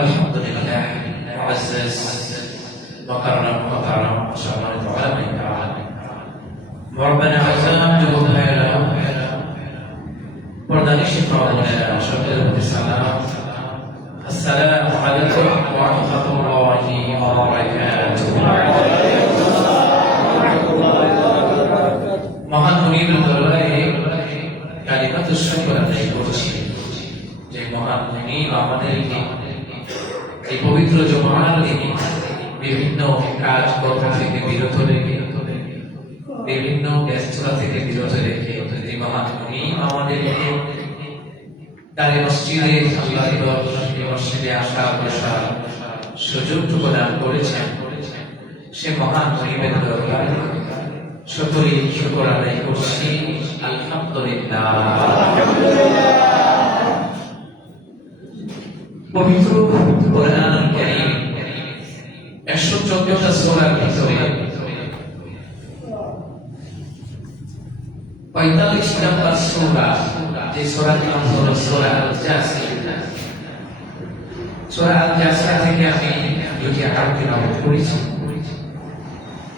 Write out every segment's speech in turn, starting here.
আলহামদুলিল্লাহ মুআজ্জাজ মুকাররম মুহতারাম সম্মানিত উলামায়ে কেরাম মুরব্বানা আযম যুবক ভাইয়েরা পর্দানিশীন মা-বোনেরা সকলের প্রতি সালাম। আসসালামু আলাইকুম ওয়া রাহমাতুল্লাহি ওয়া বারাকাতুহু। মহান মুনিবের দরবারে কালিমাতুশ শুকর আদায় করছি যে মহান মুনিব আমাদেরকে এই পবিত্র জুমার দিনে বিভিন্ন কাজকর্ম থেকে বিরত রেখে বিভিন্ন ব্যস্ততা থেকে বিরত রেখে যে মহান মুনিব আমাদেরকে তার মসজিদে মসজিদে আসা বসা সুযোগটুকু দান করেছেন, সে মহান মুনিবের দরবারে সকলেই শুকর আদায় করছি আলহামদুলিল্লাহ। পবিত্র কোরআন কারীম 114টা সূরার ভিতরে 45 নম্বর সূরা, যে সূরাটি নাম হলো সূরা আল-জাসিয়া। সূরা আল-জাসিয়া থেকে আমি দুটি আয়াত তেলাওয়াত করেছি।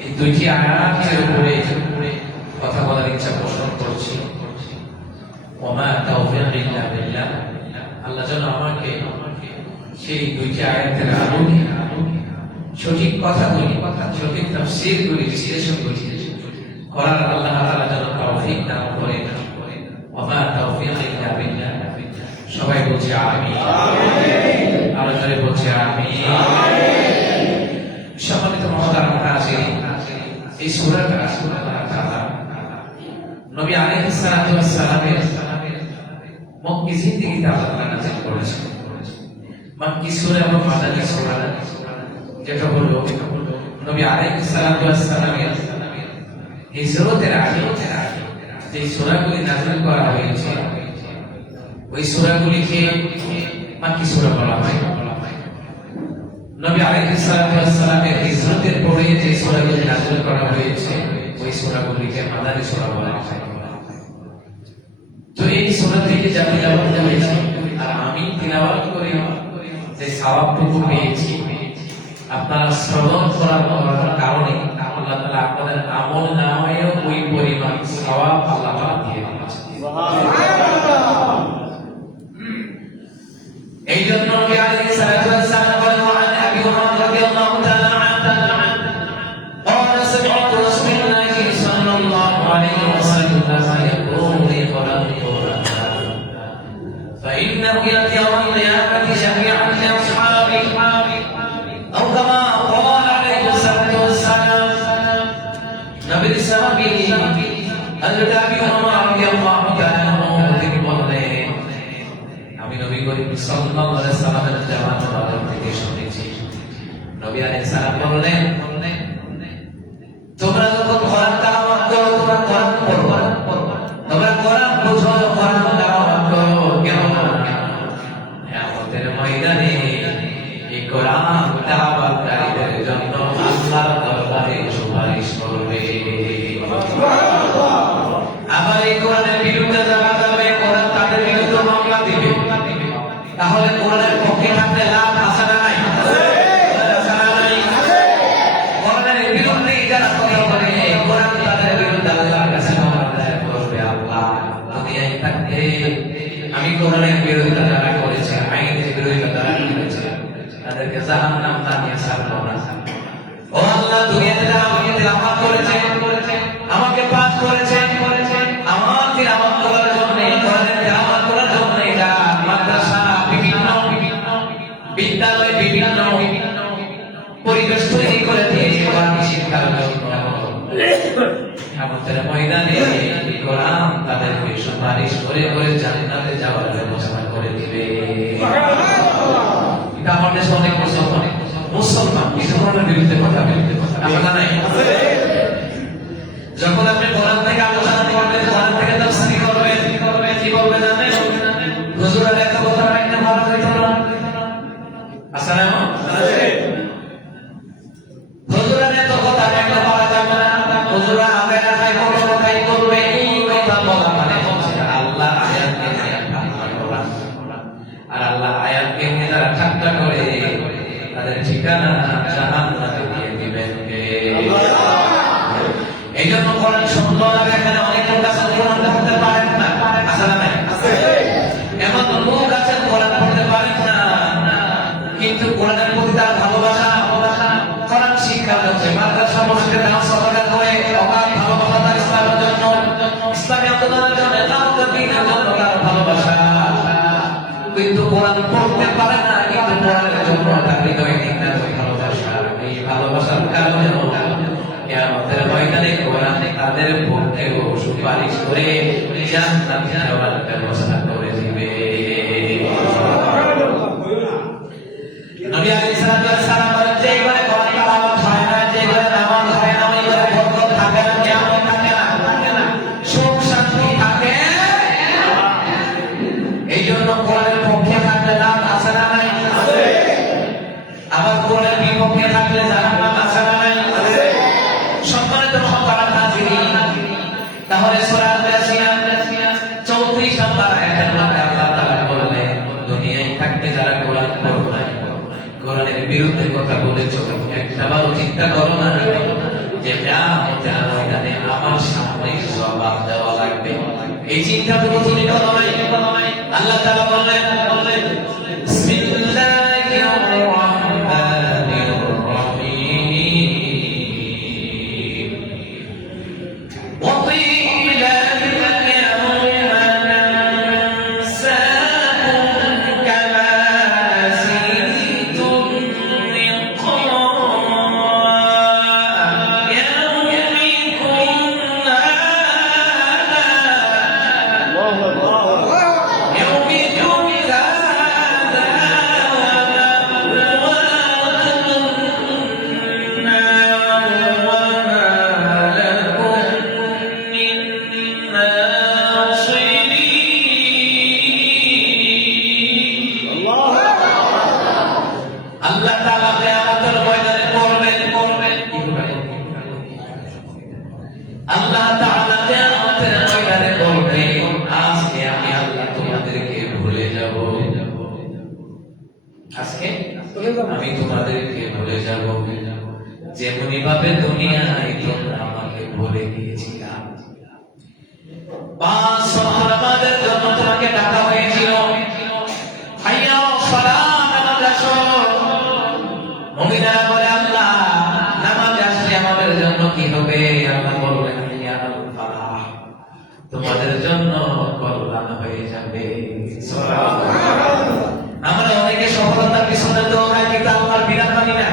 এই দুটি আয়াতের উপরে কথা বলার ইচ্ছা পোষণ করছি। ওমা তাওফীক ইল্লা বিল্লাহ, আল্লাহ যেন আমাকে সেই দুইটি আয়াতের আলোকে সঠিক কথাগুলি, সঠিক তাফসীরগুলি, বিশ্লেষণগুলি করার আল্লাহ তাআলা যেন তৌফিক দান করেন। ওমা তাওফীক ইল্লা বিল্লাহ। সবাই বলছে আমিন, আরো জোরে বলছে আমিন। সম্মানিত মুহতারাম হাজিরিন, এই সূরাটা আল্লাহ তাআলা নবী আলাইহিস সালাতু ওয়াস সালামের মক্কি জিন্দেগিতে আল্লাহ তাআলা নাযিল করেছেন। মক্কি সূরা এবং মাদানী সূরা, যেটা হলো নবী আলাইহিস সালাতু ওয়াস সালামের হিজরতের আগে যে সূরাগুলি নাযিল করা হয়েছে, ওই সূরাগুলিকে মক্কি সূরা বলা হয়। নবী আলাইহিস সালাতু ওয়াস সালামের হিজরতের পরে যে সূরাগুলি নাযিল করা হয়েছে, ওই সূরাগুলিকে মাদানী সূরা বলা হয়। তো এই সূরা থেকে যা তিলাওয়াত করেছি আর আমি তিলাওয়াত করে যে সওয়াবটুকু পেয়েছি, আপনারা শ্রবণ করার কারণে আল্লাহ তাআলা আপনাদের আমল নামায়ও ওই পরিমাণ সওয়াব আল্লাহ তাআলা দিয়ে দিয়েছেন। সুবহানাল্লাহ। এই জন্য নবী আলাইহিস সালাতু ওয়াস সালাম বলেন, ওয়া আন আবি হুরায়রা রাদিয়াল্লাহু তাআলা আনহু قال سمعت رسول الله صلى الله عليه وسلم يقول اقرأ القرآن فإنه يأتي يوم القيامة شفيعا لأصحابه أو كما قال عليه الصلاة والسلام. نبي السلامي حضرت أبي هريرة رضي الله تعالى عنه থেকে বলেন, আমি নবী করিম সাল্লাল্লাহু আলাইহি ওয়াসাল্লামের জামাত থেকে শুনেছি, নবী আলাইহিস সালাম বলেন, তোমরা যখন কোরআন তেলাওয়াত করো, তোমরা কোরআন পড়ো, তোমরা কোরআন বুঝো, কোরআন তেলাওয়াত করো, কেন কিয়ামতের ময়দানে এই কোরআন তেলাওয়াতকারীদের জন্য আল্লাহর দরবারে সুপারিশ করবে। সুবহানাল্লাহ। আবার এই কোরআনের বিরুদ্ধে যারা যাবে, কোরআন তাদের বিরুদ্ধে মামলা দিবে। তাহলে কোরআনের পক্ষে থাকলে লাভ আছে না নাই? আমি কোরআনের বিরোধিতা যারা করেছে, আইনের বিরোধিতা যারা করেছে, তাদেরকে জাহান্নাম জানিয়ে ছাড়বো না। ও আল্লাহ, দুনিয়াতে যারা আমাকে তিলাওয়াত করেছে, আমাকে পাঠ করেছে, আমার তিলাওয়াত করার জন্য, কোরআনের তিলাওয়াত করার জন্য এটা মাদ্রাসা, বিভিন্ন বিদ্যালয়, বিভিন্ন পরিবেশ তৈরি করে দিয়ে কোরআন শিক্ষার জন্য কিয়ামতের ময়দানে কোরআন তাদেরকে সুপারিশ করে করে জান্নাতে যাওয়ার ব্যবস্থা করে দিবে। এটা আমার দেশে অনেক মুসলমান এই ধরনের বিরুদ্ধে কথা আপনারা নাই। যখন আপনি কোরআন থেকে আলোচনা করবেন, কোরআন থেকে তাফসীর করবেন, কি বলবেন জানেন? হুজুরের এত কথা রাখতে ভালো হইতো না। আসসালামু আলাইকুম। হুজুরের এত কথা রাখতে পারা যাবে না। হুজুরা আগে রাখাই বলবে, এই কথা বলা মানে হচ্ছে আল্লাহ আয়াত নিয়ে এই জন্য কোরআন সুন্দর লাগে। এখানে অনেক লোক আছেন কোরআন পড়তে পারেন না, আছে না? এমন লোক আছেন কোরআন পড়তে পারেন না, কিন্তু কোরআনের প্রতি তার ভালোবাসা, কোরআন শিক্ষা হচ্ছে মাদ্রাসা মসজিদে দান সাদাকা করে অগাধ ভালোবাসা তার ইসলামের জন্য, ইসলামী আন্দোলনের জন্য, তার দ্বীনের জন্য তার ভালোবাসা, কিন্তু কোরআন পড়তে পারে না, কিন্তু কোরআনের জন্য তার হৃদয়ে ভালোবাসা। এই ভালোবাসার কারণে কিয়ামতের ময়দানে কোরআন তাদের পক্ষে সুপারিশ করে জান্নাতে যাওয়ার ব্যবস্থা করে দিবে। নবী আলাইহিস সালাম বলেন, যে ঘরে কোরআন তেলাওয়াত হয় না, যে ঘরে নামাজ হয় না, ওই ঘরে বরকত থাকে না, কিয়ামত থাকে না, সুখ শান্তি থাকে। এই জন্য কোরআনের পক্ষে থাকলে লাভ আছে না নাই? আবার কোরআনের বিপক্ষে থাকলে জাহান্নাম আছে না নাই? সম্মানিত মুহতারাম হাজিরিন, তাহলে সূরা আল-ইয়াসিন 34 নম্বর আয়াতের মধ্যে আল্লাহ তাআলা বললেন, দুনিয়ায় থাকতে যারা কোরআন পড়বে, কোরআনের বিরুদ্ধে কথা বলেছো, একটাবারও চিন্তা করো না যে কিয়ামতের ময়দানে আমার সামনে জবাব দেওয়া লাগবে। এই চিন্তাটুকু তুমি করো নাই। আল্লাহ তাআলা বললেন, বিসমিল্লাহির রহমানির রহিম, ওয়া কিলা ইয়াউমা নানসাকুম কামা নাসিতুম লিকাআ ইয়াউমিকুম হাযা আল্লাহ তাআলা কিয়ামতের ময়দানে বলবেন, আল্লাহ তাআলা কিয়ামতের ময়দানে বলবেন, আজকে আমি আল্লাহ তোমাদেরকে ভুলে যাব, আজকে আমি তোমাদেরকে ভুলে যাব, যেমনি ভাবে দুনিয়ায় তোমরা আমাকে ভুলে গিয়েছিলে। 5 ওয়াক্ত নামাজের জন্য তোমাকে ডাকা হয়েছিল, হাইয়া সালাত নামাজ আসো। মুমিনেরা বলে, আল্লাহ নামাজ আসলে আমাদের জন্য কি হবে? আল্লাহ বললেন, ইয়া ফালাহ, তোমাদের জন্য কল্যাণ হয়ে যাবে। সুবহানাল্লাহ। আমরা অনেকে সফলতার পিছনে দৌড়াই, কিন্তু আল্লাহর বিধান মানি না।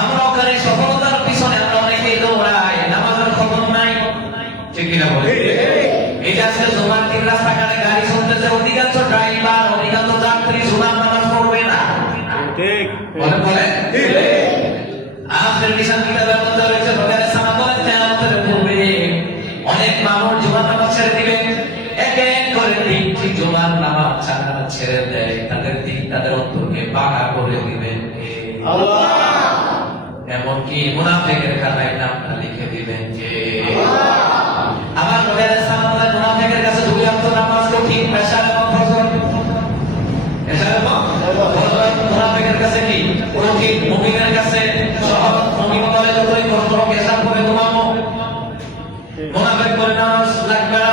আমরা ওখানে সফলতার পিছনে আমরা অনেকে দৌড়াই, নামাজের খবর নাই, ঠিক কিনা বলে? এই যে আজকে জুমার দিন রাস্তাঘাটে গাড়ি চলতেছে, অধিকাংশ ড্রাইভার, অধিকাংশ যাত্রী জুমার নামাজ পড়বে না, ঠিক বলে? আমাদের মিশন কিতাবের মধ্যে রয়েছে, বলে সামাদান কিয়ামতের পূর্বে অনেক মানুষ জুমার নামাজ ছেড়ে দিবে, এক এক করে দিনটি জুমার নামাজ ছেড়ে দেয়, তাদের দিন তাদের অন্তরকে বাঁকা করে দিবেন আল্লাহ। এমনকি মুনাফিকের খাতায় নামটা লিখে দিবেন যে আবার নবী আলাইহিস সালাম বলেন, মুনাফিকের কাছে দুই ওয়াক্ত নামাজ কঠিন, পেশা এবং ফজর। পেশা এবং ফজর মুনাফিকের কাছে কি কঠিন, মুমিনের কাছে সহজ। মুমিন বলে যতই কষ্ট হোক পেশা করে ঘুমাবো, মুনাফিক বলে নামাজ লাগবে না,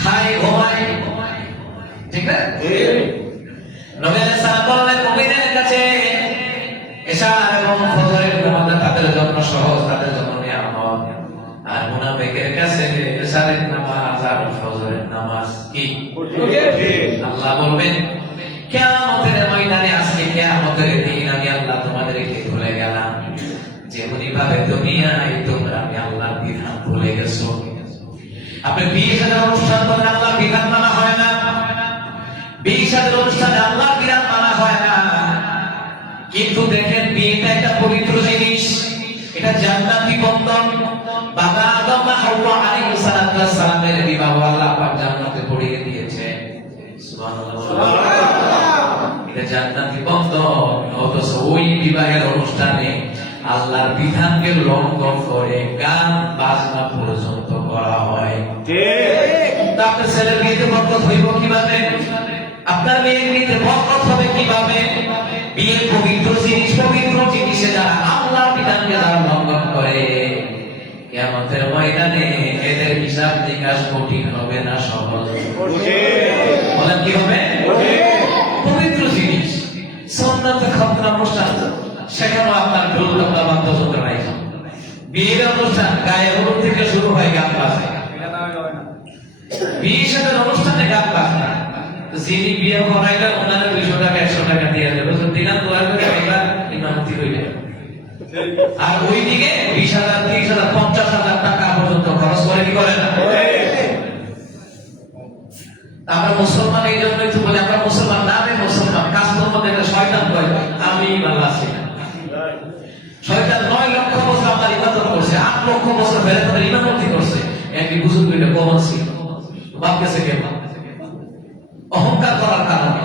খাই ঘুমাই, ঠিক না? নবী আলাইহিস সালাম বলেন, মুমিনের কাছে পেশা এবং ফজরের নামাজ তাদের জন্য সহজ, তাদের জন্য নিয়ামত। আর মুনাফিকের কাছে এশারের নামাজ আর ফজরের নামাজ কি কঠিন। আল্লাহ বলবেন, কিয়ামতের ময়দানে আজকে কিয়ামতের দিন আমি আল্লাহ তোমাদেরকে ভুলে গেলাম, যেমনি ভাবে দুনিয়ায় তোমরা আমি আল্লাহর বিধান ভুলে গেছো। আপনি 20,000 অনুষ্ঠান করেন, আল্লাহর বিধান মানা হয় না। 20,000 অনুষ্ঠানে আল্লাহর বিধান মানা হয় না, কিন্তু দেখেন বিয়েটা একটা পবিত্র জিনিস, এটা জান্নাতি বন্ধন। বাবা আদম আর হাওয়া আলাইহিস সালামের বিবাহ আল্লাহ পাক জান্নাতে পড়িয়ে দিয়েছে, সুবহানাল্লাহ। এটা জান্নাতি বন্ধন, অথচ ওই বিবাহের অনুষ্ঠানে আল্লাহর বিধানকে লঙ্ঘন করে গান বাজনা পর্যন্ত করা হয়, ঠিক? আপনার ছেলের বিয়েতে বরকত হইব কিভাবে? আপনার মেয়ের বিয়েতে বরকত হবে কিভাবে? বিয়ে পবিত্র জিনিস, পবিত্র জিনিসে যারা আল্লাহর বিধানকে যারা লঙ্ঘন করে ময়দানে এদের হিসাব নিকাশ কঠিন হবে না সহজ? বলেন কি হবে? পবিত্র জিনিস সুন্নাতে খতনা অনুষ্ঠান, সেখানেও আপনার ঢোল তবলা বাদ্যযন্ত্র নাই। বিয়ের অনুষ্ঠান গায়ে হলুদ থেকে শুরু হয় গান বাজে, বিয়ে সাথে অনুষ্ঠানে গান বাজনা। যিনি বিয়ে করাইলেন ওনারা 200 টাকা 100 টাকা দিয়ে দেবে, দিলাম দোয়া করে এবার ইমামতি হইলে। আর ওইদিকে 20,000 30,000 50,000 টাকা পর্যন্ত খরচ করে কি করে না? আমরা মুসলমান এই জন্যই তো বলি আমরা মুসলমান না, আমি মুসলমান। কাজ করবো দেখলে শয়তান কয় আমি আল্লাহ আছি। শয়তান 9 লক্ষ বছর আমার ইবাদত করছে, 8 লক্ষ বছর ফেরেশতাদের ইমামতি করছে। একই বুঝুন কইলে কমন ছিল বাপ গেছে কেন? অহংকার করার কারণে।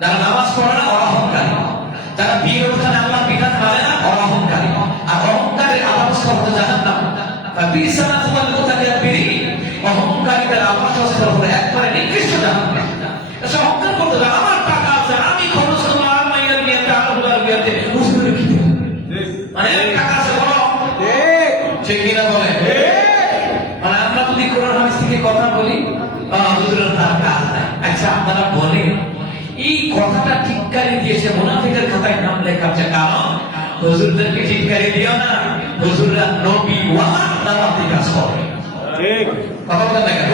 যারা নামাজ পড়ে না ওরা অহংকারী, যারা বিয়ের অনুষ্ঠানে আল্লাহর বিধান মানে না ওরা অহংকারী। আর অহংকারের আবাসস্থল হলো জাহান্নাম। ফাবিসামাতুল মুতাকাব্বিরিন, অহংকারীদের আবাসস্থল হলো একবারে নিকৃষ্ট জাহান্নাম। এসব অহংকার করতে হবে, আমার টাকা আছে আমি খরচ করব, আর মাইয়ার বিয়েতে আলুর বিয়েতে মুসলিম কি মানে টাকা আছে বলো ঠিক কিনা বলে? মানে আমরা যদি কোরআন হাদিস থেকে কথা বলি হুজুরের তার কাজ নাই। আচ্ছা আপনারা বলেন এই কথাটা টিটকারি দিয়েছে মুনাফিকের খাতায় নাম লেখাচ্ছে, কারণ হুজুরদেরকে টিটকারি দিও না, হুজুররা নবী ওয়ালা দাওয়াতি কাজ করে। ঠিক কথা বলেন না কেন?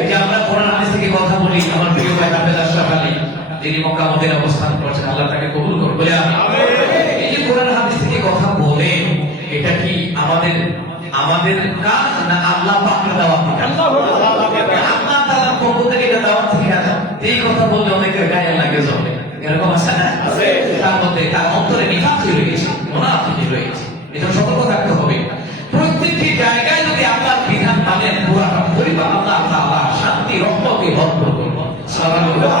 এই যে আমরা কোরআন হাদিস থেকে কথা বলি, আমার প্রিয় ভাই হাফেজ আশরাফ আলী যিনি মক্কা মদিনায় অবস্থান করছেন, আল্লাহ তাকে কবুল করুন বলে আমিন। এই যে কোরআন হাদিস থেকে কথা বলেন, এটা কি আমাদের কাজ না আল্লাহ পাকের দাওয়াত? আল্লাহ তাআলার পক্ষ থেকে এটা দাওয়াত থেকে আসে। এই কথা বললে অনেকের গায়ে লাগে যাবে, এরকম আছে না? তার মধ্যে তার অন্তরে নিফাক রয়ে গেছে, মুনাফিকি রয়ে গেছে। এটা সতর্ক থাকতে হবে। প্রত্যেকটি জায়গায় যদি আল্লাহর বিধান মানেন, পুরাটা পরিবার আল্লাহ তাআলা শান্তি রহমতে ভরপুর করবে। সুবহানাল্লাহ।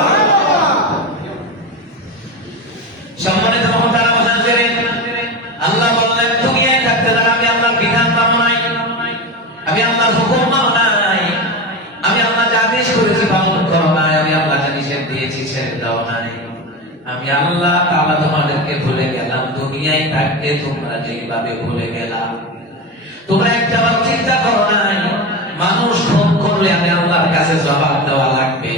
সম্মানিত মহতারাম হাজিরিন, আল্লাহ বললেন দুনিয়ায় থাকতে যারা আমি আল্লাহর বিধান মানো নাই, আমি আল্লাহর হুকুম মানো নাই, আমি আল্লাহ যা আদেশ করেছি পালন করো নাই, আমি আল্লাহ যা নিষেধ দিয়েছি ছেড়ে দাও নাই, আমি আল্লাহ তাআলা তোমাদেরকে ভুলে গেলাম। দুনিয়ায় থাকতে তোমরা যেভাবে ভুলে গেলাম, তোমরা একটা চিন্তা করো নাই মানুষ ফোন করলে আমি আল্লাহর কাছে জবাব দেওয়া লাগবে,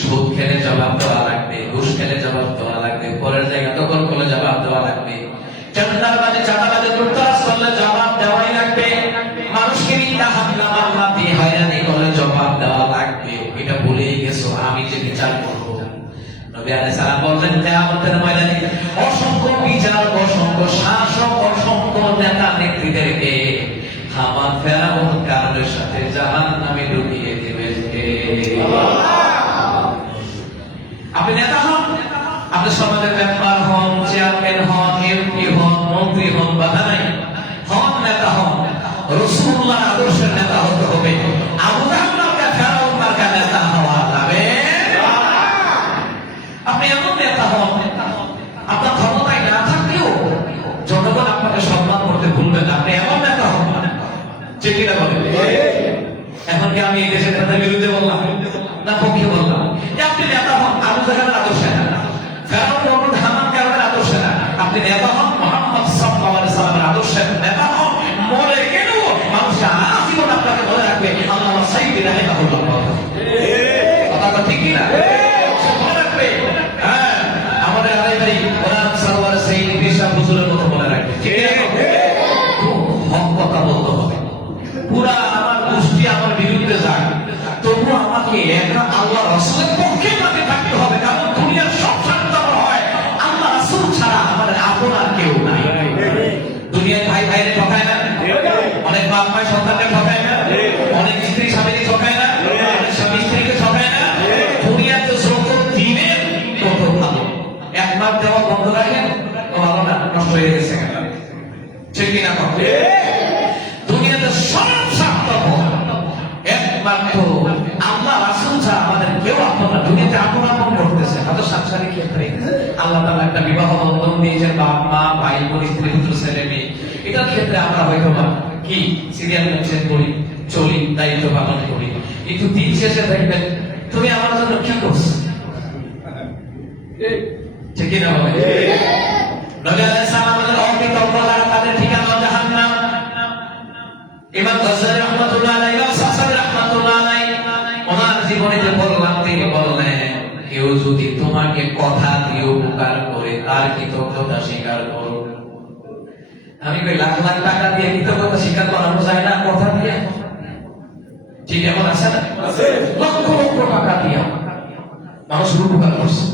সুদ খেলে জবাব দেওয়া লাগবে, ঘুষ খেলে জবাব দেওয়া লাগবে, পরের জায়গা দখল করলে জবাব দেওয়া লাগবে, চাঁদাবাজি চাঁদাবাজি লুটতরাজ করলে জবাব দেওয়াই লাগবে, মানুষকে নিন্দা হামলা মামলা দিয়ে হয়রানি করলে জবাব দেওয়া লাগবে। এটা ভুলেই গেছো আমি যে বিচার করব। নবী আলাইহিস সালাম বললেন কিয়ামতের ময়দানে অসংখ্য বিচারক, অসংখ্য শাসক, অসংখ্য নেতা নেত্রীদেরকে হামান ফেরাউন কারণের সাথে জাহান্নামে ঢুকিয়ে দিবে। আপনি নেতা হন, আপনি সমাজের মেম্বার হন, চেয়ারম্যান হন, এমপি হন, মন্ত্রী হন, বাধা নাই, হন নেতা হন, রাসূলুল্লাহর আদর্শের নেতা হতে হবে। আবু জাহল মার্কা ফেরাউন মার্কা নেতা হওয়া যাবে না। আপনি এমন নেতা হন, আপনার ক্ষমতায় না থাকলেও জনগণ আপনাকে সম্মান করতে ভুলবে না, আপনি এমন নেতা হন। ঠিক কিনা বলেন? এখন কি আমি এই দেশের নেতার বিরুদ্ধে বললাম না পক্ষে বললাম? আপনি নেতা হন আবু জাহলের আদর্শে না, ফেরাউন নমরুদ হামান কারণের আদর্শে না, আপনি নেতা হন মুহাম্মদ সাল্লাল্লাহু আলাইহি সাল্লামের আদর্শে নেতা হন। মরে গেলেও মানুষ আজীবন আপনাকে মনে রাখবে আল্লাহ সাইয়্যিদুনা রাহিমাহুল্লাহ। কথা ঠিক কিনা? মনে রাখবে। হ্যাঁ, আমাদের আলাই ভাই কোরআন সালোয়ার সাইয়্যিদ বিশা হুজুরের কথা মনে রাখবে। ঠিক কিনা? হক কথা বলতে হবে। পুরা আমার গোষ্ঠী আমার বিরুদ্ধে যায়, তবু আমাকে একা আল্লাহ রাসূলের পক্ষে মাঠে থাকতে হবে, কারণ দুনিয়ার সব শান্ত হয় আল্লাহ রাসূল ছাড়া আমাদের আপন আর কেউ নাই। দুনিয়ার ভাই ভাইরে ঠকায় না, অনেক বাপ মায়ের সন্তানকে ঠকায় না, অনেক স্ত্রী স্বামীকে ঠকায় না, অনেক স্বামী স্ত্রীকে ঠকায় না। দুনিয়াতে যত দিনের তত ভালো, একবার দেওয়া বন্ধ রাখেন ভালো না, নষ্ট হয়ে গেছে। ঠিক কিনা? দুনিয়াতে সব স্বার্থপর, একমাত্র আল্লাহ রাসূল ছাড়া আমাদের কেউ আপন না। দুনিয়াতে আপন আপন করতেছে, হয়তো সাংসারিক ক্ষেত্রে আল্লাহ তাআলা একটা বিবাহ বন্ধন দিয়েছেন, বাপ মা ভাই বোন স্ত্রী পুত্র ছেলে মেয়ে, এটার ক্ষেত্রে আমরা হয়তো কি সিরিয়াল মেনটেন করি, চলি, দায়িত্ব পালন করি, কিন্তু দিন শেষে দেখবেন তুমি আমার জন্য কি করছো। ঠিক কিনা বলে? নবী আলাইহিস সালাম বলেন অকৃতজ্ঞ যারা তাদের ঠিকানা জাহান্নাম। যদি তোমাকে কথা দিয়ে উপকার করে তার কৃতজ্ঞতা স্বীকার করো। আমি কই লাখ লাখ টাকা দিয়ে কৃতজ্ঞতা স্বীকার করানো যায় না কথা দিয়ে? ঠিক এমন আছে না? লক্ষ লক্ষ টাকা দিয়ে মানুষ উপকার করছে,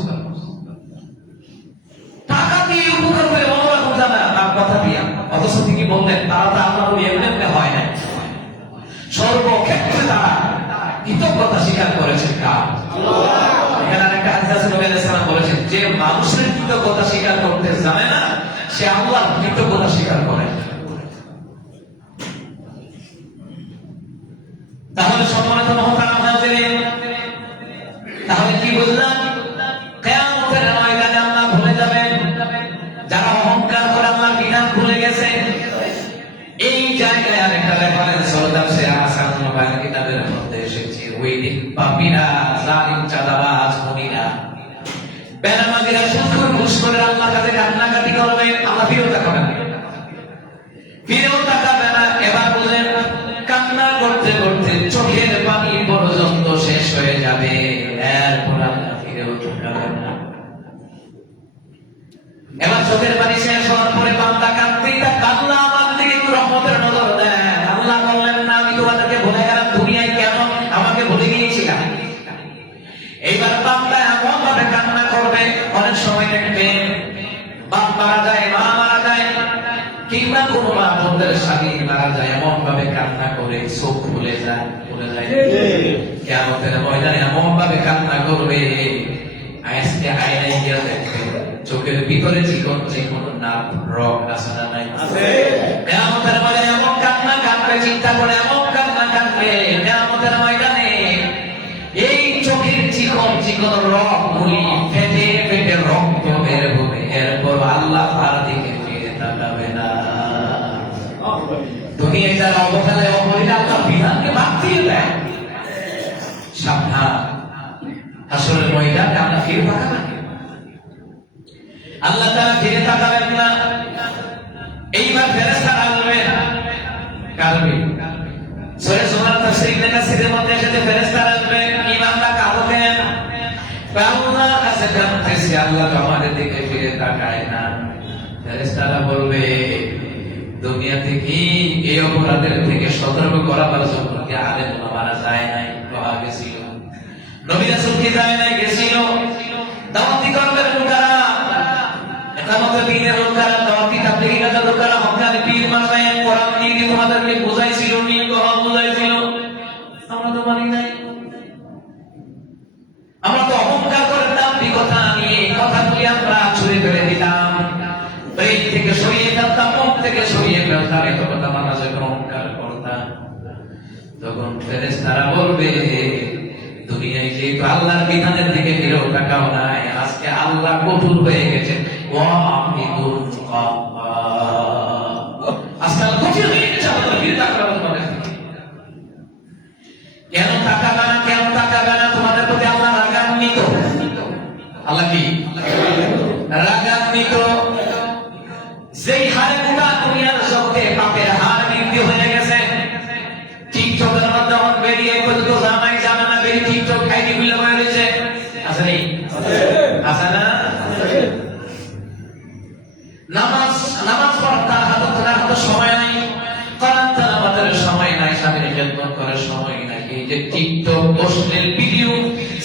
টাকা দিয়ে উপকার করে মনোরা বোঝা না তার কথা দিয়া। অথচ তিনি বললেন তারা তো আপনার এমনি এমনি হয় না, সর্বক্ষেত্রে তারা কৃতজ্ঞতা স্বীকার করেছেন কার? এখানে আরেকটা হাদিস আছে, নবী আলাইহিস সালাম বলেছেন যে মানুষের কৃতজ্ঞতা স্বীকার করতে জানে না সে আল্লাহর কৃতজ্ঞতা স্বীকার করে। তাহলে সম্মানিত মুহতারাম হাজিরিন, তাহলে কি বুঝলাম? কিয়ামতের ময়দানে আল্লাহ ভুলে যাবেন যারা অহংকার করে আল্লাহর বিধান ভুলে গেছে। এই জায়গায় আরেকটা রেফারেন্স হলো তাফসীর হাসান নববী কিতাবের মধ্যে এসেছে, ওই দিন পাপীরা, জালিম, চাঁদাবাজ, খুনিরা, বেনামাজিরা, সুদখোর, ঘুষখোরের আল্লাহর কাছে কান্নাকাটি করবে। আল্লাহ ফিরেও তাকাবেন না, ফিরেও তাকাবে না। এবার বুঝেন, কান্না করতে করতে চোখের পানি পর্যন্ত শেষ হয়ে যাবে, এরপর আল্লাহ ফিরেও তাকাবেন না। এবার চোখের পানি শেষ হওয়ার পরে বান্দা কাঁদতেই থাকে, আল্লাহ আমার দিকে একটু রহমতের নজর দেন। আল্লাহ বললেন না আমি তোমাদেরকে ভুলে গেলাম, দুনিয়ায় কেন আমাকে ভুলে গিয়েছিলাম? এইবার বান্দা এমন ভাবে কান্না করবে, অনেক সময় দেখবেন বাপ মারা যায়, মা মারা যায়, কিংবা কোনো মা বোনদের স্বামী মারা যায়, এমন ভাবে কান্না করে চোখ ভুলে যায়, ভুলে যায়। কিয়ামতের ময়দানে এমন ভাবে কান্না করবে, আজকে আয়নায় গিয়ে দেখবে চোখের ভিতরে চিকন চিকন নাক রক আছে না নাই? কিয়ামতের ময়দানে এমন কান্না কাঁদবে, চিন্তা করে এমন কান্না কাঁদবে কিয়ামতের ময়দানে এই চোখের চিকন চিকন রক গুলি ফেটে ফেটে রক্ত বের হবে, এরপর আল্লাহ তার দিকে ফিরে তাকাবে না। দুনিয়ায় যারা অবহেলায় অবহেলা আল্লাহর বিধানকে বাদ দিয়ে দেয়, সাবধান, হাসরের ময়দানে আল্লাহ ফিরে তাকাবেন, আল্লাহ তাআলা ফিরে তাকাবেন না। এইবার ফেরেশতারা আসবেন, কাঁদবে। সূরা জুমার তাফসীরের কাসিরের মধ্যে এসেছে ফেরেশতারা আসবেন, ইমানদার কাঁদবেন, আল্লাহর কাছে কাঁদতেছে, আল্লাহ আমাদের দিকে ফিরে তাকায় না। ফেরেশতারা বলবে দুনিয়াতে কি এই অপরাধের থেকে সতর্ক করাবার জন্য কি আলেম মারা যায় নাই? পাওয়া গেছিল, নবী রাসূল কি যায় নাই? গেছিল। দাওয়াতি করবেন লোকেরা, একামতের দিনের লোকেরা, দাওয়াতি তাবলীগের কাজের লোকেরা, হকানি পীর মাশায়েখ কোরআন দিয়ে তোমাদেরকে বুঝাইছিল, নিয়ে কথা বুঝাইছিল, আমরা তো মানি নাই। আমরা তো অহংকার করতাম, বিকথা নিয়ে কথাগুলি আমরা ছুঁড়ে ফেলে দিতাম, ব্রেন থেকে সরিয়ে ফেলতাম, মন থেকে সরিয়ে ফেলতাম, এত কথা মানা যায়, অহংকার করতাম। তখন ফেরেশতারা বলবে দুনিয়ায় যেহেতু আল্লাহর বিধানের দিকে ফিরেও তাকাও নাই, আজকে আল্লাহ কঠোর হয়ে গেছে, আজকাল কঠিন হয়ে গেছে, আমাদের ফিরে তাকাবে তোমাদের দিকে। কেন তাকাবে না? কেন তাকাবে না? তোমাদের প্রতি আল্লাহ রাগান্বিত। আল্লাহ কি রাগান্বিত? যেই হারে গোটা দুনিয়ার জগতে পাপের হার বৃদ্ধি হয়ে গেছে, টিকটকের মাধ্যমে বেরিয়ে পর্যন্ত জামাই জানা না বেরিয়ে টিকটক খাইতে গুলো হয়ে রয়েছে, আছে নেই? আছে না? নামাজ নামাজ পড়ার হাতে সময় নাই, কোরআন তেলাওয়াতের সময় নাই, স্বামীর খেদমত করার সময় নাই। এই যে টিকটক, অশ্লীল ভিডিও,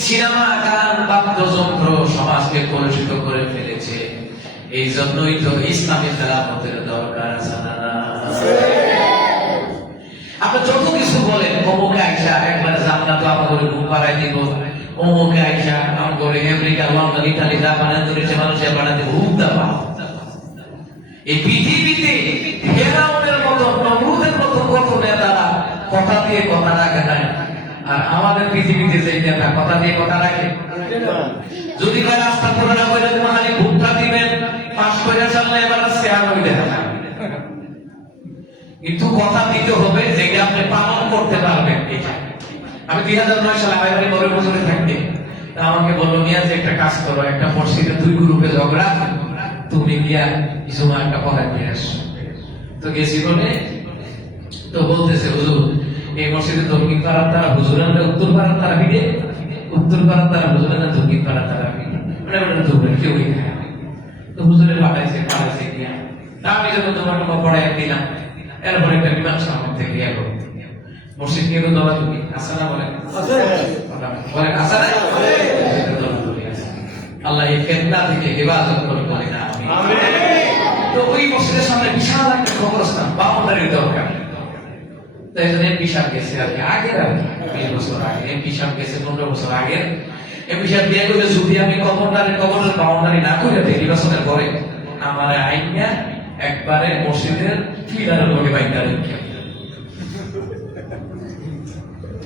সিনেমা, গান, বাদ্যযন্ত্র সমাজকে কলুষিত করে ফেলেছে। এই জন্যই তো ইসলামী খেলাফতের দরকার আছে না? আপনি যত কিছু বলেন, অমুকে আইসা একবার জান্নাত আমাদের ঘুম পাড়াই দিব, অমুকে আইসা আমাদের আমেরিকা, লন্ডন, ইতালি, জাপানে ধরেছে মানুষের বানাতে ঘুম দেওয়া। এই পৃথিবীতে ফেরাউনের মতো, নমরুদের মতো কত নেতারা কথা দিয়ে কথা রাখে নাই, আর আমাদের পৃথিবীতে যে নেতা কথা দিয়ে কথা রাখে। যদি রাস্তা করে না বলে খালি ভুট্টা দিবেন, পাশ করে চাললে এবার শেয়ার হয়ে দেখা না, কিন্তু কথা দিতে হবে যেটা আপনি পালন করতে পারবেন। আমি 2009 সালে আইবারি বড় বছরে থাকতে আমাকে বললো, নিয়ে যে একটা কাজ করো, একটা মসজিদে 2 গ্রুপে ঝগড়া, তুমি গিয়া জুমা একটা পড়ায় নিয়ে আসো। তো গেছি বলে তো বলতেছে, হুজুর এই মসজিদে দক্ষিণ পাড়ার তারা, হুজুর আমরা উত্তর পাড়ার তারা ভিড়ে উত্তর পাড়ার তারা বুঝবে না, দক্ষিণ পাড়ার তারা কেউই খায়। তো হুজুরে পাঠাইছে গিয়া, তা আমি যখন তোমার পড়াই দিলাম, এরপরে একটা বিমান সামনে থেকে এলো, মসজিদ নিয়ে দোয়া তুমি আসা না বলেন, বলেন আসা না, আল্লাহ এই ফেতনা থেকে হেফাজত করে বলে না। তো ওই মসজিদের সামনে বিশাল একটা কবরস্থান, বাউন্ডারির দরকার। তাই জন্য এমপি সাহেব গেছে আর কি, আগের আর কি 20 বছর আগে এমপি সাহেব গেছে, 15 বছর আগে এমপি সাহেব দিয়ে কইলে যদি আমি কবরের বাউন্ডারি না করে দেই নির্বাচনের পরে, আমার আইনা একবারে মসজিদের পিলারের লগে বাইন্দা রেখে।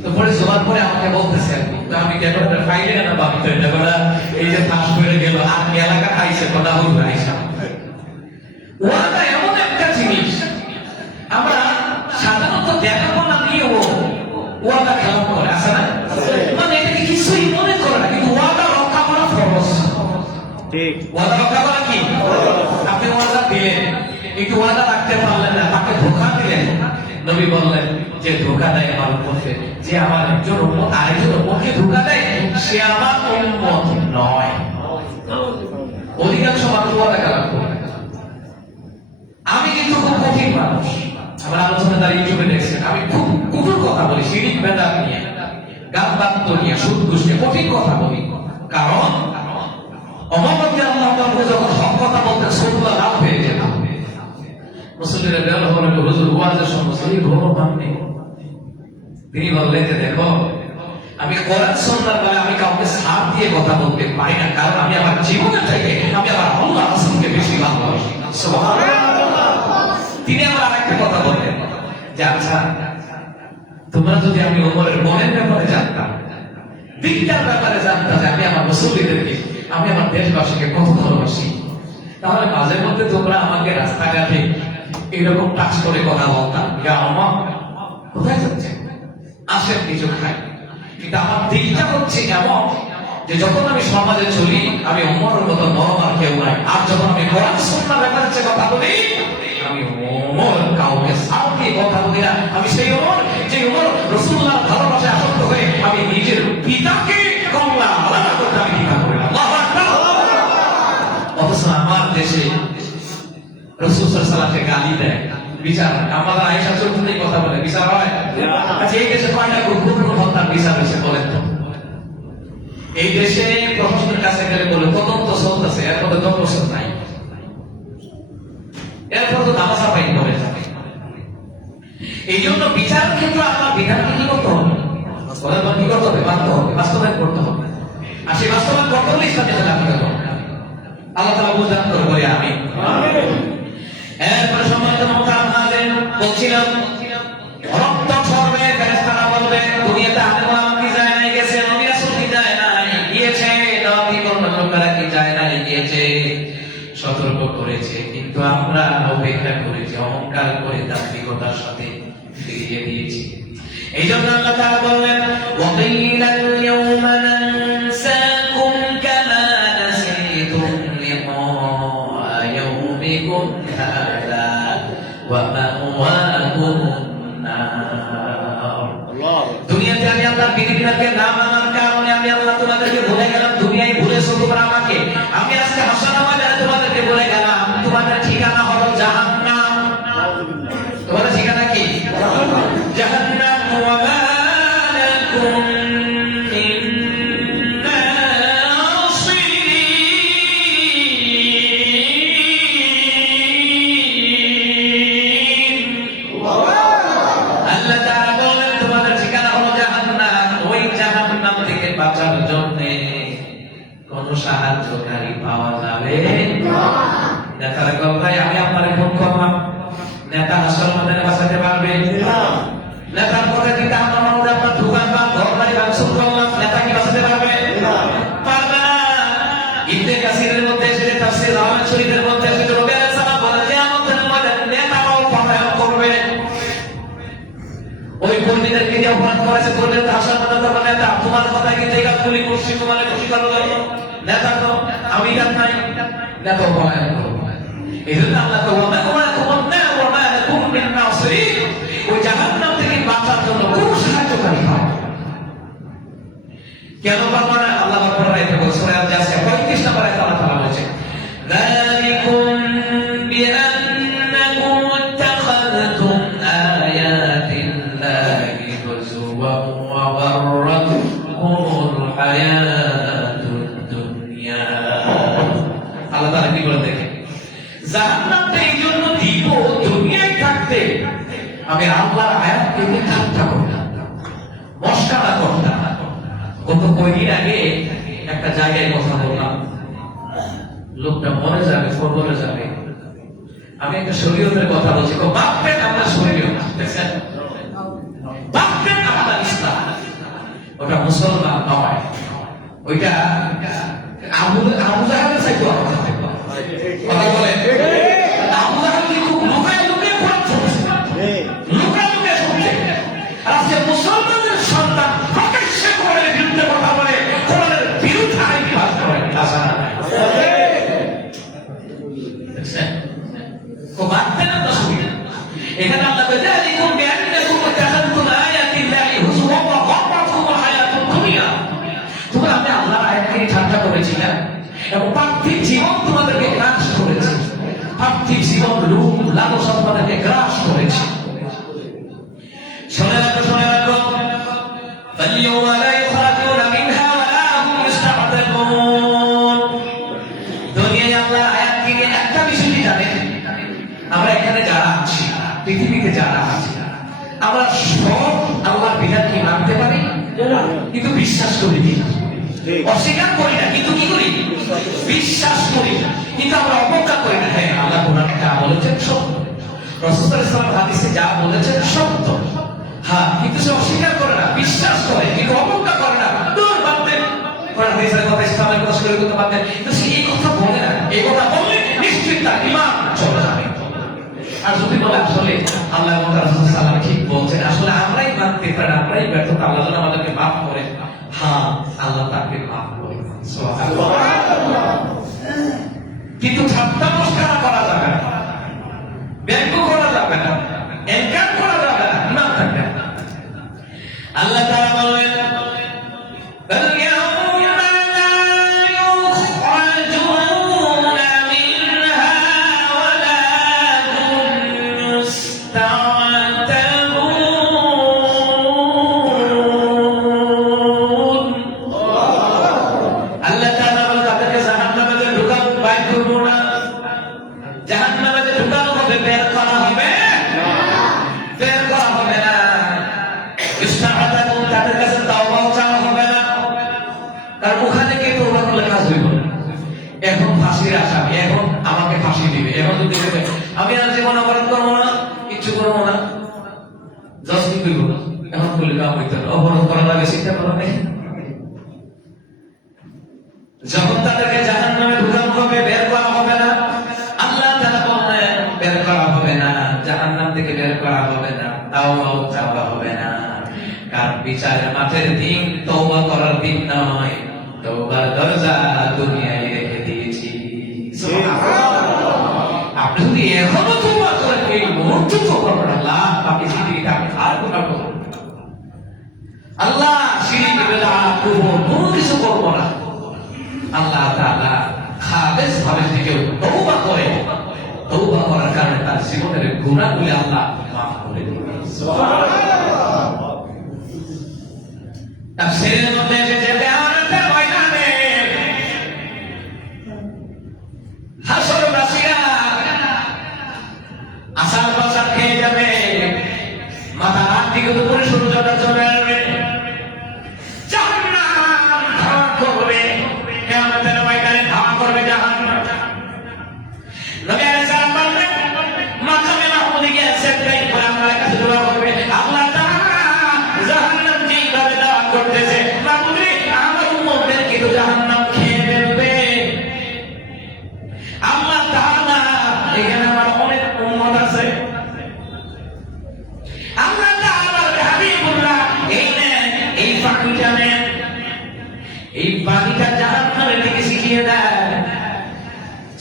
তো পরে জোয়ার পরে আমাকে বলতেছে আর কি, তো আমি কেন এটা ফাইলে না বাকি তো এটা বলা, এই যে ফাঁস করে গেল আর এলাকা খাইছে কথা বলবে আইসা। ওয়াদা এমন একটা জিনিস, আমরা সাধারণত দেখাবো না নিয়েও ওয়াদা খেলাপ করে, আছে না? মানে এটাকে কিছুই মনে করে না, কিন্তু ওয়াদা রক্ষা করা ফরজ। ঠিক, ওয়াদা রক্ষা করা কি? আপনি ওয়াদা দিলেন, কিন্তু ওয়াদা রাখতে পারলেন না, তাকে ধোঁকা দিলেন। নবী বললেন যে ধোঁকা দেয় আমার উম্মতকে, যে আমার একজন উম্মত আরেকজন উম্মতকে ধোঁকা দেয়, সে আমার উম্মত নয়। অধিকাংশ মানুষ ওয়াদা খেলাপ করে। আমি কিন্তু খুব কঠিন মানুষ, আমার আলোচনা তার ইউটিউবে দেখছেন, আমি খুব কঠোর কথা বলি, শিরিক বেদাত নিয়ে, গান বাদ্য নিয়ে, সুদ ঘুষ নিয়ে কঠিন কথা বলি। কারণ অমরকে আল্লাহ যখন হক কথা বলতেন সবগুলো লাভ হয়ে যেত। মুসলিমের বেল হলেন হুজুর ওয়াজের সমস্ত এই ঘোর মাননি। তিনি বললেন যে দেখো, আমি কোরআন সুন্নাহর বেলায় আমি কাউকে সাথ দিয়ে কথা বলতে পারি না, কারণ আমি আমার জীবনের থেকে আমি আমার আল্লাহ রাসূলকে বেশি ভালোবাসি। সুবহানাল্লাহ। তিনি আমার আরেকটা কথা বললেন যে আচ্ছা, তোমরা যদি আমি ওমরের মনের ব্যাপারে জানতাম, দিকটার ব্যাপারে জানতাম, যে আমি আমার মুসল্লিদেরকে, আমি আমার দেশবাসীকে কত ভালোবাসি, তাহলে মাঝে মধ্যে তোমরা আমাকে রাস্তাঘাটে এরকম টাচ করে কথা বলতাম, ইয়া ওমর কোথায় যাচ্ছে, আসেন কিছু খাই। কিন্তু আমার দিকটা হচ্ছে এমন যে যখন আমি সমাজে চলি, আমি ওমরের মতো নরম আর কেউ নাই। আর যখন আমি কোরআন সুন্নাহর ব্যাপারে কথা বলি, আমি ওমর কাউকে সাথ দিয়ে কথা বলি না। আমি সেই ওমর যে ওমর রাসূলুল্লাহর ভালোবাসায় আসক্ত হয়ে আমি নিজের পিতাকে কল্লা আলাদা করতে আমি দ্বিধা করি না। আল্লাহু আকবার। অথচ আমার দেশে রাসূল সাল্লাল্লাহু আলাইহি ওয়াসাল্লামকে গালি দেয়, বিচার হয়। আমাদের আয়েশা চৌধুরী কথা বলে, বিচার হয়? আচ্ছা, এই দেশে কয়টা খুন হত্যার বিচার হয়েছে বলেন তো? এই দেশে প্রশাসনের কাছে গেলে বলে তদন্ত চলতেছে, এর মধ্যে 10 বছর নাই, এরপর তো তামাশা পাইনি বলে থাকে। এই জন্য বিচার ক্ষেত্রে আপনার বিধানকে কি করতে হবে? কি করতে হবে? মানতে হবে, বাস্তবায়ন করতে হবে। আর সেই বাস্তবায়ন করতে হলে ইসলামে লাভ করতে হবে। আল্লাহ তাআলা বুঝান করে বলে আমি এরপরে সম্মানিত মুহতারাম হাজিরিন, বলছিলাম রক্ত ঝরবে, ফেরেশতারা বলবে দুনিয়াতে আদম কি যায় নাই, গেছে, নবী রাসূল কি যায় নাই, গিয়েছে, দাওয়াতি কর্মকর্তারা কি যায় নাই, গিয়েছে, সতর্ক করেছে, কিন্তু আমরা অপেক্ষা করেছি, অহংকার করে দাম্ভিকতার সাথে ফিরিয়ে দিয়েছি। এই জন্য আল্লাহ তাআলা বললেন ওয়াকিলাল ইয়াউমা নানসাকুম কামা নাসিতুম লিকা ইয়াউমিকুম হাযা ওয়া মাওয়াকুমুন নার। দুনিয়াতে আমি আল্লাহর বিধিবিধানকে না মানার কারণে আমি আল্লাহ তোমাদেরকে ভুলে গেলাম, দুনিয়ায় ভুলেছো তোমরা আমাকে, আমি আজকে হাসরের ময়দানে তোমাদেরকে বলে গেলাম তোমাদের ঠিকানা হলো জাহান্নাম। তোমাদের ঠিকানা কি? জাহান্নাম। ওয়া মা লাকুম মিন নাসিরিন। আল্লাহ তাআলা বলেন তোমাদের ঠিকানা হলো জাহান্নাম। ওই জাহান্নাম থেকে বাঁচার জন্য কোন সাহায্যকারী পাওয়া যাবে না। নেতারা বল ভাই আমি আপনারে ফোন করলাম, নেতা হাসপাতাল মধ্যে বাঁচাতে পারবে না। নেতার পরে দিতে আমার মধ্যে আপনার দোকান বা ঘর বাড়ি ভাঙচুর করলাম, নেতা কি বাঁচাতে পারবে না? পারবে না। ইবনে কাসিরের মধ্যে এসে তাফসীর রাওয়াত শরীফের মধ্যে এসে রবেল সালাম বলেন যে আমাদের মধ্যে নেতারাও পলায়ন করবে। ওই কর্মীদেরকে যে অপরাধ করেছে বললেন হাসপাতাল মধ্যে নেতা তোমার কথা কি জায়গা গুলি করছি, তোমার খুশি করার জন্য নেতা তো আমি জান নাই, নেতা পলায়ন করবে। এজন্য আল্লাহ তো ওয়া মা লাকুম ওয়া মা লাকুম মিন নাসিরিন, ওই জাহান্নাম থেকে বাঁচার জন্য কোন সাহায্যকারী পাবে। কেন পারবো না? আল্লাহ পাক আয়াতে বলছেন, সূরা আল-জাসিয়া 35 নম্বর আয়াতে আল্লাহ তাআলা বলেছেন, যালিকুম বিআন্নাকুম ইত্তাখাযতুম আয়াতিল্লাহি হুজুওয়ান ওয়া গাররাতকুমুল হায়াতুদ দুনিয়া। আল্লাহ তাআলা কি বলে দেখেন, জাহান্নামটা এই জন্য দিব, দুনিয়ায় থাকতে আমি আল্লাহর আয়াতকে ঠাট্টা করতাম, মস্কারা করতাম। গত কয়েকদিন আগে একটা জায়গায় কথা বললাম, লোকটা মরে যাবে, কবরে যাবে। আমি একটা শরীয়তের কথা বলছি, ভাববেন আমরা শরীয়ত, দেখছেন, ভাববেন আমরা ইসলাম। ওটা মুসলমান নয়, ওইটা আবু জাহেলের চাইতে কথা বলে। আবু জাহেল কি খুব লুকায় লুকায় কোরআন শুনছে, লুকায় লুকায় শুনছে। আর আজকে মুসলমানদের সন্তান প্রকাশ্যে কোরআনের বিরুদ্ধে কথা বলে, কোরআনের বিরুদ্ধে আইন পাস করে। আশা না দেখছেন, খুব ভাববেন আমরা শরীয়ত। এখানে আল্লাহ বলে, যালিকুম বিআন্নাকুম ইত্তাখাযতুম আয়াতিল্লাহি হুজুওয়ান ওয়া গাররাতকুমুল হায়াতুদ দুনিয়া। তোমরা আমি আল্লাহর আয়াতকে ঠাট্টা করেছিলাম এবং পার্থিব জীবন তোমাদেরকে গ্রাস করেছে, পার্থিব জীবন লোভ লালসা তোমাদেরকে গ্রাস করেছে। শুনে রাখো, শুনে রাখো, ফাল-ইয়াওমা লা ইখরাজুনা মিনহা ওয়া লা হুম ইস্তা'তাবুন। দুনিয়ায় আল্লাহর আয়াত থেকে একটা বিষয় কি জানেন? আমরা এখানে যারা আছি, পৃথিবীতে যারা আছি, আমরা সব আল্লাহর বিধানকে মানতে পারি, কিন্তু বিশ্বাস করি না, অস্বীকার করি না, কিন্তু কি করি? বিশ্বাস করি না, কিন্তু আমরা অবজ্ঞা করি না। হ্যাঁ, আল্লাহ কোরআনে যা বলেছেন সত্য, রাসূল সাল্লাল্লাহু আলাইহি ওয়াসাল্লাম হাদিসে যা বলেছেন সত্য, হ্যাঁ, কিন্তু সে অস্বীকার করে না, বিশ্বাস করে, কিন্তু অবজ্ঞা করে না। দূর বাদদেন, কোরআন হাদিসের কথা, ইসলামের কথা শুরু করতে বাদদেন, কিন্তু সে এই কথা বলে না। এই কথা বললে নিশ্চয়ই তার ঈমান চলে যাবে। আর যদি বলে আসলে আল্লাহ এবং রাসূল সাল্লাল্লাহু আলাইহি ওয়াসাল্লাম ঠিক বলছেন, আসলে আমরাই মানতে পারি, আমরাই ব্যর্থ, আল্লাহ যেন আমাদেরকে মাফ করে। হ্যাঁ, আল্লাহ তাকে মাফ করে, সুবহানাল্লাহ। কিন্তু ঠাট্টা মস্করা করা যাবে না, ব্যঙ্গ করা যাবে না, এনকার করা যাবে না, ইমান থাকবে না। আল্লাহ তাআলা বলেন, এখন ফাঁসির আসামি, এখন আমাকে ফাঁসি দিবে, এখন যদি আমি আর জীবন অপরাধ করবো না, কিচ্ছু করবো না, জাস্ট কি করবো, এখন করলে কাম হইতে না, অপরাধ করার আগে চিন্তা করা নেই। যখন তাদেরকে জাহান্নামে ঢুকানো হবে, বের করা হবে না, আল্লাহ তাআলা বলেন বের করা হবে না, জাহান্নাম থেকে বের করা হবে না, তাওবা চাওয়া হবে না। কারণ বিচারের মাঠের দিন তওবা করার দিন নয়, তওবার দরজা দুনিয়ায় রেখে দিয়েছি। আপনি যদি এখনো তওবা করেন, এই মুহূর্তে তওবা করেন, আল্লাহ বাকি জিন্দেগিতে আপনি আর গুনাহ করবেন না, আল্লাহ শিরিক বিদআত কোনো কিছু করব না। আল্লাহ তাআলা খালেস ভাবে যদি কেউ তওবা করে, তওবা করার কারণে তার জীবনের গুনাহগুলো আল্লাহ মাফ করে দিবেন। সুবহানাল্লাহ। তাফসীরের মধ্যে এসেছে কিয়ামতের ময়দানে হাসরবাসীরা আসার বাসার খেয়ে যাবে, মাথা হাত দিকে উপরে সূর্যটা চলে আসবে, জাহান্নাম ধাওয়া করবে, কিয়ামতের ময়দানে ধাওয়া করবে জাহান্নাম। নবী আলাইহিস সালাম বললেন, মাকামে মাহমুদে গিয়ে সেজদায় পড়ে আল্লাহর কাছে দোয়া করবে, আল্লাহ তাআলা জাহান্নাম যেভাবে দাওয়া করতেছে, মাহমুদ রে আমার উম্মতদেরকে তো জাহান্নাম খেয়ে ফেলবে। আল্লাহ তাআলা এখানে আমার অনেক উম্মত আছে, আল্লাহ তাআলার হাবিবুল্লাহ এই পানিটা নেন, এই পানিটা জাহান্নামের দিকে ছিটিয়ে দেন।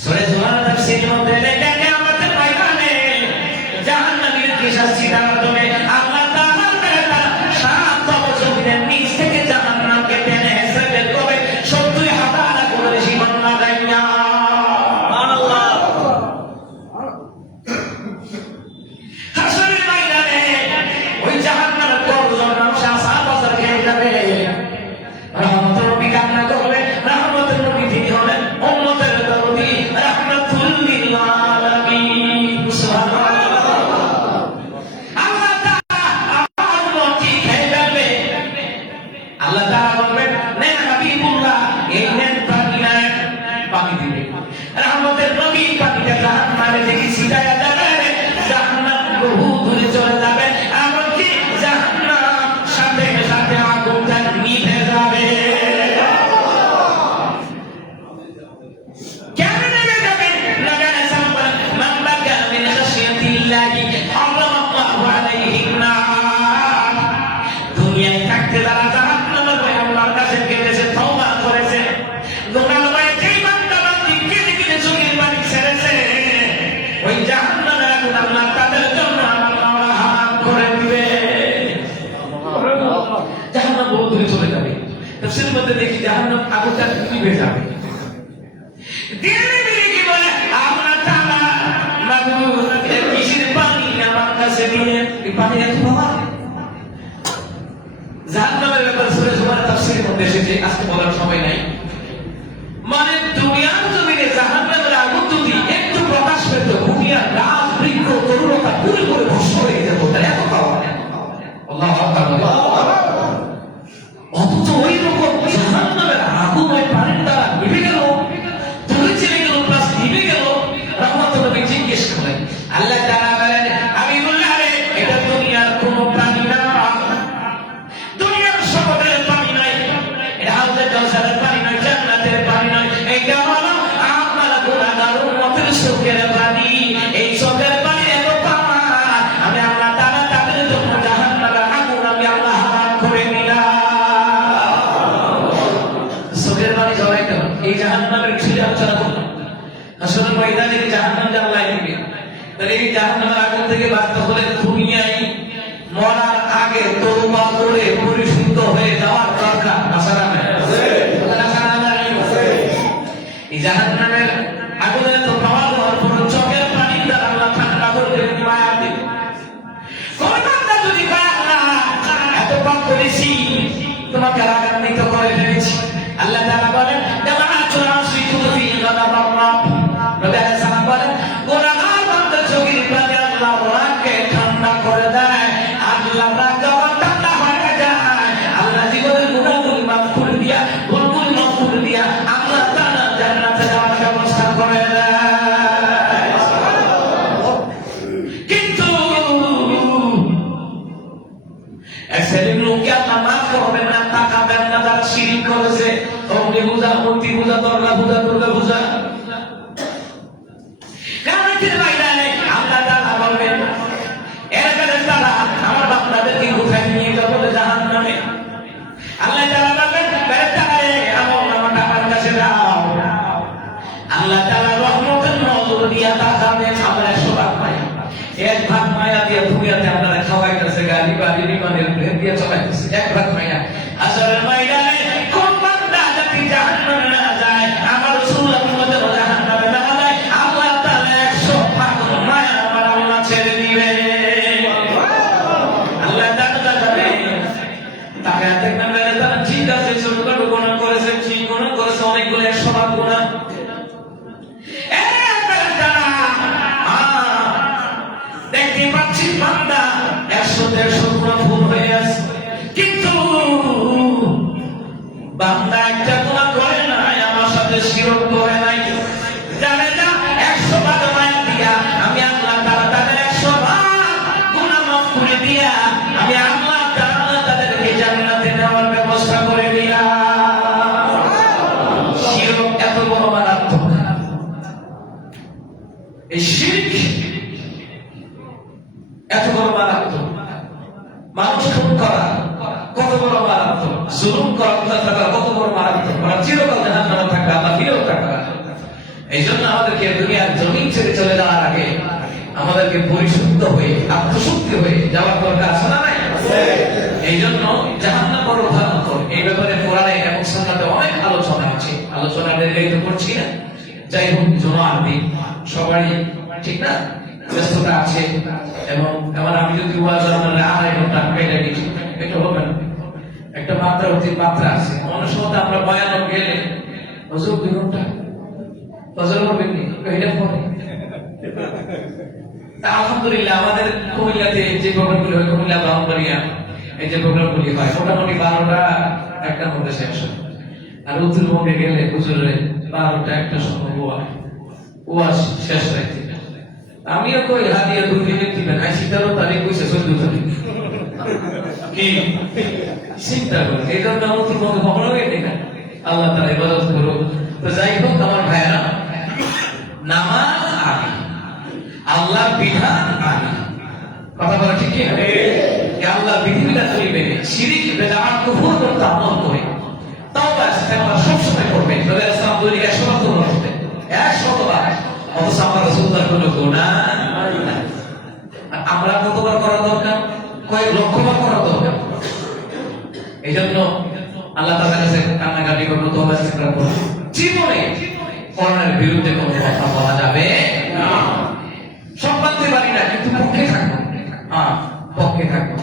সূরা জুমার তাফসীরের মধ্যে লেখা কিয়ামতের ময়দানে জাহান্নামীর কি শাস্তি দেওয়ার জন্য আল্লাহ তাআলা 7 বছরের নিচ থেকে জাহান্নামকে টেনে পানিটা জাহান্নামে দেখি ছিটায়া যাবে, জাহান্নাম বহু দূরে চলে যাবে, এমনকি জাহান্নাম সাথে সাথে আগুনটা নিভে যাবে। কেন নিভে যাবে? নবী আলাইহিস সালাম বলেন, মান বাকা মিন খাশিয়াতিল্লাহি হারামাল্লাহু আলাইহিন নার। দুনিয়ায় থাকতে যারা জাহান্নামের ভয়ে আল্লাহর কাছে কেঁদেছে, তওবা করেছে, গুনাহ করে যেই বান্দা বান্দি কেঁদে কেঁদে চোখের পানি ছেড়েছে, ওই জাহান্নামের আগুন আল্লাহ তাদের জন্য আমার মাওলা হারাম করে দিবে। জাহান্নাম বহু দূরে চলে যাবে। তাফসীরের মধ্যে দেখি জাহান্নাম আগুনটা নিভে যাবে। দিনে দিনে কি বলে আল্লাহ তাআলা, মাবুদ এর কিসের পানি আমার কাছে দিলেন? এই পানি এত পাওয়া জাহান্নামের ব্যাপারে সূরা জুমার তাফসীরের মধ্যে এসেছে, আজকে বলার সময় নাই। মানে দুনিয়ার জমিনে জাহান্নামের আগুন যদি একটু প্রকাশ পেত, দুনিয়ার গাছ বৃক্ষ তরুলতা পুরো করে ভস্ম হয়ে যেত, তার এত পাওয়া। আল্লাহু আকবার। অথচ ওই রকম জাহান্নামের আগুন ওই পানির দ্বারা নিভে গেল, দূরে চলে গেল, প্লাস নিভে গেল। রহমতুল নবী জিজ্ঞেস করলেন, আল্লাহ তাআলা বলেন, আমি বললাম রে, এটা দুনিয়ার কোনো প্রাণী না, দুনিয়ার সমুদ্রের পানি নয়, এটা হাউজে কাউসারের পানি নয়, জান্নাতের পানি নয়, এটা হলো আমার গুনাহগার উম্মতের চোখের পানি। এই চোখের পানি এত পাওয়া, আমি আল্লাহ তাআলা তাদের জন্য জাহান্নামের আগুন আমি আল্লাহ হারাম করে দিলাম। চোখের পানি জ্বলাই কেন? এই জাহান্নামের বিষয়ে আলোচনা করলাম। আসলে ময়দানে জাহান্নাম জ্বালাই দিবে, তাহলে এই জাহান্নামের আগুন থেকে বাঁচতে হলে দুনিয়ায় মরার আগে তওবা করে পরিশুদ্ধ হয়ে যাওয়ার দরকার। আসারা নাই? এই জাহান্নামের আগুনে তো পাওয়া যাওয়ার পর চোখের পানি দ্বারা আল্লাহ ঠান্ডা করে দেবেন, মায়া দেবেন। কোন বান্দা যদি কয়, আল্লাহ এত পাপ করেছি, তোমাকে রাগান্বিত করে ফেলেছি, আল্লাহ তাআলা বলেন, জামাআতুল আসরিকু ফি গাদাবাল্লাহ। নবী আলাইহিস সালাম বলেন, গুনাহগার বান্দা চোখের পানি আল্লাহর রাগকে ঠান্ডা করে দেয়। আল্লাহর রাগ যখন ঠান্ডা হয়ে যায়, আল্লাহ জীবনের গুনাহগুলো মাফ করে দিয়া, ভুলগুলো মাফ করে দিয়া আল্লাহ তাআলা জান্নাতে যাওয়ার ব্যবস্থা করে দেয়। কিন্তু এসেলের লোককে আল্লাহ মাফ করবেন না, তাকাবেন না, যারা শিরক করেছে, অগ্নি পূজা, মূর্তি পূজা, দরগা পূজা, দুর্গা পূজা। কিয়ামতের ময়দানে আল্লাহ তাআলা বলবেন, এরা ফেরেশতারা আমার বান্দাদেরকে কোথায় নিয়ে যাবে? জাহান্নামে। আল্লাহ তাআলা বলবেন, ফেরেশতারা আমার নামটা আমার কাছে দাও। আল্লাহ তাআলা রহমতের নজর দিয়া তাকাবেন, আমার 100 ভাগ মায়া, 1 ভাগ মায়া দিয়ে দুনিয়াতে আপনারা খাওয়াইতেছে, গাড়ি বাড়ি বিমানের প্লেন দিয়ে চলাইতেছে, 1 ভাগ মায়া। আসরের ময়দানে কোন বান্দা যদি জাহান্নামে না যায়, আমার রাসূলুল্লাহ মুহাম্মদ জাহান্নামে না যায়, আল্লাহ তাআলা 100 ভাগ মায়া আমার আল্লাহ ছেড়ে দিবে। আল্লাহ তাআলা জানেন, তাকে দেখবেন তারা ঠিক আছে, ছোটখাটো গুনাহ করেছে, ঠিক গুনাহ করেছে, অনেকগুলো 100 ভাগ গুনাহ। দেখতে পাচ্ছি বান্দা 100-150 গুনাহ ভুল হয়ে আছে, কিন্তু বান্দা একটা গুনাহ করে নাই, আমার সাথে শিরক করে নাই। জানে না 100 ভাগ মায়া দিয়া আমি আল্লাহ তাআলা তাদের 100 ভাগ গুনাহ মাফ করে দিয়া আমি আল্লাহ তাআলা তাদেরকে জান্নাতে নেওয়ার ব্যবস্থা করে দিলাম। শিরক এত বড় মারাত্মক। এই শিরক এত বড় মারাত্মক। মানুষ খুন করা কত বড় মারাত্মক, জুলুম করা কত বড় মারাত্মক। আমরা চিরকাল জাহান্নামে থাকবে, আল্লাহ ফিরেও থাকবে। এই জন্য আমাদেরকে দুনিয়ার জমিন ছেড়ে চলে যাওয়ার আগে আমাদেরকে পরিশুদ্ধ হয়ে, আত্মশুদ্ধি হয়ে যাওয়ার দরকার আছে না নাই? এই জন্য জাহান্নাম বড় ভয়ঙ্কর। এই ব্যাপারে কোরআনে এবং সুন্নাতে অনেক আলোচনা আছে, আলোচনা দীর্ঘায়িত করছি না। যাই হোক, জুমার দিন সবাই ঠিক না ব্যস্ততা আছে, এবং এবার আমি যদি আড়াই ঘন্টা কেটে দিচ্ছি, এটা হবে না। একটা মাত্রা অতি মাত্রা আছে। অনেক সময় আমরা বয়ান গেলে হুজুর 2 ঘন্টা ফজর করবেন নি, এটা পরে। আলহামদুলিল্লাহ আমাদের কুমিল্লাতে যে প্রোগ্রামগুলো হয়, কুমিল্লা ব্রাহ্মণবাড়িয়া এই যে প্রোগ্রামগুলি হয়, মোটামুটি 12টা 1টার মধ্যে শেষ হয়। আর উত্তরবঙ্গে গেলে হুজুরে 12টা 1টার সময় হয়। ওয়াজ শেষ রাইতে আমিও কই হাদিয়া 2 মিনিট দিবেন আই সিটারও তারিখ কইছে 14 তারিখ কি চিন্তা করুন এই জন্য আমার তো মনে ভাবনা হয়ে দেখা আল্লাহ তাআলা ইবাদত করো। তো যাই হোক আমার ভাইরা, নামাজ আগে, আল্লাহ বিধান আগে, কথা বলা ঠিক কি আল্লাহ বিধিবিধান করিবে, শিরিক বেদাত কুফর করতে আমল করে তাওবা ইস্তেগফার সব সময় করবেন। নবী আসলাম দুই 100 বার তোবা করতেন, 100 বার। অথচ আমরা রাসূলুল্লাহ কোনো গুনাহ নাই। আমরা কতবার করা দরকার? কয়েক লক্ষ বার করা দরকার। এই জন্য আল্লাহ তাআলার কাছে কান্নাকাটি করবো, তোবা ইস্তেগফার করবো। জীবনে করোনার বিরুদ্ধে কোনো কথা বলা যাবে না। সব মানতে পারি না, কিন্তু পক্ষে থাকবো, পক্ষে থাকবো।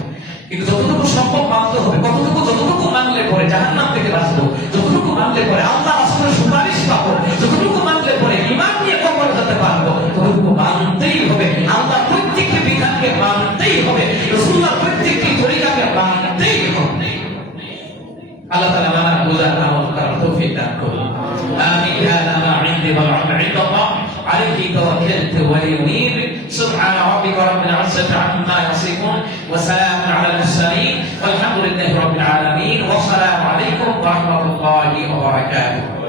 কিন্তু যতটুকু সম্ভব মানতে হবে। কতটুকু? যতটুকু মানলে পরে জাহান্নাম থেকে বাঁচবো, যতটুকু মানলে পরে আল্লাহ রাসূলের সুপারিশ পাবো, যতটুকু মানলে পরে ঈমান নিয়ে কবরে যেতে পারবো, ততটুকু মানতেই হবে। আল্লাহ প্রত্যেকটি বিধানকে মানতেই হবে, রাসূলুল্লাহ প্রত্যেকটি তরিকাকে মানতেই হবে। আল্লাহ তাআলা মানার বোঝার আমল করার তৌফিক দান করুন। আমিন। হাযা মা ইনদি ওয়া ইনদাল্লাহ আলাইহি তাওয়াক্কালতু ওয়া ইউনীব। সুবহান রাব্বিকা রাব্বিল ইজ্জাতি আম্মা ইয়াসিফুন ওয়া সালামুন আলাল মুরসালিন ওয়ালহামদুলিল্লাহি রাব্বিল আলামিন ওয়া আসসালামু আলাইকুম ওয়া রাহমাতুল্লাহি ওয়া বারাকাতুহু।